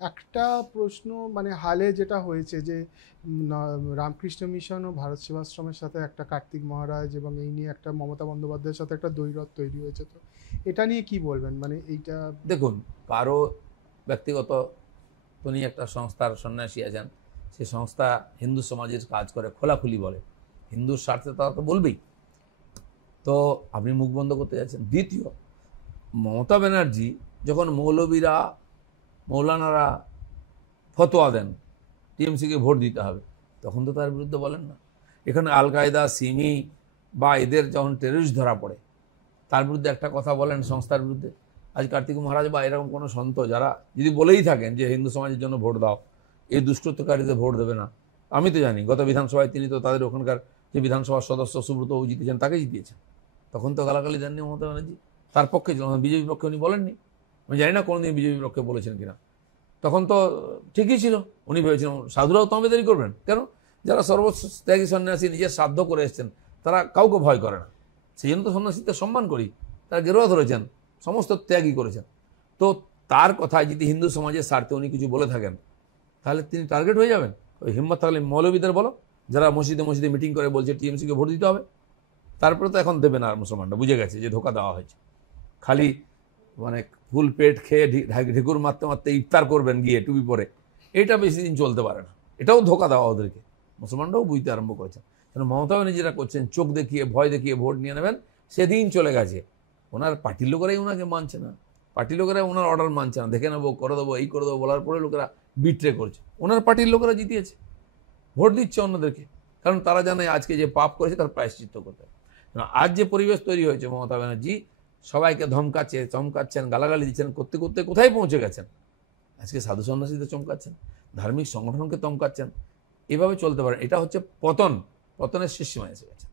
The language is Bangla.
একটা প্রশ্ন মানে হালে যেটা হয়েছে যে রামকৃষ্ণ মিশন ও ভারত সেবাশ্রমের সাথে একটা কার্তিক মহারাজ এবং এই নিয়ে একটা মমতা বন্দ্যোপাধ্যায়ের সাথে একটা দ্বৈরথ তৈরি হয়েছে, তো এটা নিয়ে কি বলবেন? মানে এইটা দেখুন, কারো ব্যক্তিগত, তিনি একটা সংস্থার সন্ন্যাসী আছেন, সে সংস্থা হিন্দু সমাজের কাজ করে, খোলাখুলি বলে, হিন্দুর স্বার্থে তারা তো বলবেই। তো আপনি মুখ বন্ধ করতে যাচ্ছেন। দ্বিতীয়, মমতা ব্যানার্জি যখন মৌলবীরা, মৌলানারা ফতোয়া দেন টিএমসিকে ভোট দিতে হবে, তখন তো তার বিরুদ্ধে বলেন না। এখানে আল কায়দা, সিমি বা এদের যখন টেররিস্ট ধরা পড়ে, তার বিরুদ্ধে একটা কথা বলেন সংস্থার বিরুদ্ধে। আজ কার্তিক মহারাজ বা এরকম কোনো সন্ত যারা যদি বলেই থাকেন যে হিন্দু সমাজের জন্য ভোট দাও, এই দুষ্টত্বকারীদের ভোট দেবে না, আমি তো জানি গত বিধানসভায় তিনি তো তাদের ওখানকার যে বিধানসভার সদস্য সুব্রত বাবু জিতেছেন তাকে জিতিয়েছেন, তখন তো গালাগালি দেননি মমতা ব্যানার্জি, তার পক্ষে ছিল, বিজেপি পক্ষে উনি বলেননি। আমি জানি না কোনোদিন বিজেপি পক্ষে বলেছেন কিনা, তখন তো ঠিকই ছিল। উনি ভেবেছিলেন সাধুরাও তমেদারি করবেন কেন? যারা সর্বত্যাগী সন্ন্যাসী নিজের সাধ্য করে এসছেন, তারা কাউকে ভয় করে না, সেই জন্য তো সন্ন্যাসীদের সম্মান করি। তারা গেরুয়া ধরেছেন, সমস্ত ত্যাগই করেছেন। তো তার কথায় যদি হিন্দু সমাজের স্বার্থে উনি কিছু বলে থাকেন, তাহলে তিনি টার্গেট হয়ে যাবেন। ওই হিম্মত থাকলে মৌলবীদের বলো, যারা মসজিদে মসজিদে মিটিং করে বলছে টিএমসিকে ভোট দিতে হবে। তারপরে তো এখন দেবে না, আর মুসলমানরা বুঝে গেছে যে ধোকা দেওয়া হয়েছে। খালি মানে ফুল পেট খেয়ে ঢেকুর মারতে মারতে ইফতার করবেন গিয়ে টুপি পরে, এটা বেশি দিন চলতে পারে না। এটাও ধোকা দেওয়া ওদেরকে, মুসলমানরাও বুঝতে আরম্ভ করেছেন। কারণ মমতা ব্যানার্জি যেটা করছেন, চোখ দেখিয়ে ভয় দেখিয়ে ভোট নিয়ে নেবেন, সেদিন চলে গেছে। ওনার পার্টির লোকেরাই ওনাকে মানছে না, পার্টির লোকেরা ওনার অর্ডার মানছে না, দেখে নেবো, করে দেবো, এই করে দেবো বলার পরে লোকেরা বিট্রে করছে। ওনার পার্টির লোকেরা জিতিয়েছে, ভোট দিচ্ছে অন্যদেরকে, কারণ তারা জানে আজকে যে পাপ করেছে তার প্রায়শ্চিত্ত করতে হবে। আজ যে পরিবেশ তৈরি হয়েছে, মমতা ব্যানার্জি সবাইকে ধমকাচ্ছে, চমকাচ্ছেন, গালাগালি দিচ্ছেন, করতে করতে কোথায় পৌঁছে গেছেন। আজকে সাধু সন্ন্যাসীদের চমকাচ্ছেন, ধার্মিক সংগঠনকে চমকাচ্ছেন। এভাবে চলতে পারে, এটা হচ্ছে পতন, পতনের শেষ সীমায় এসে গেছে।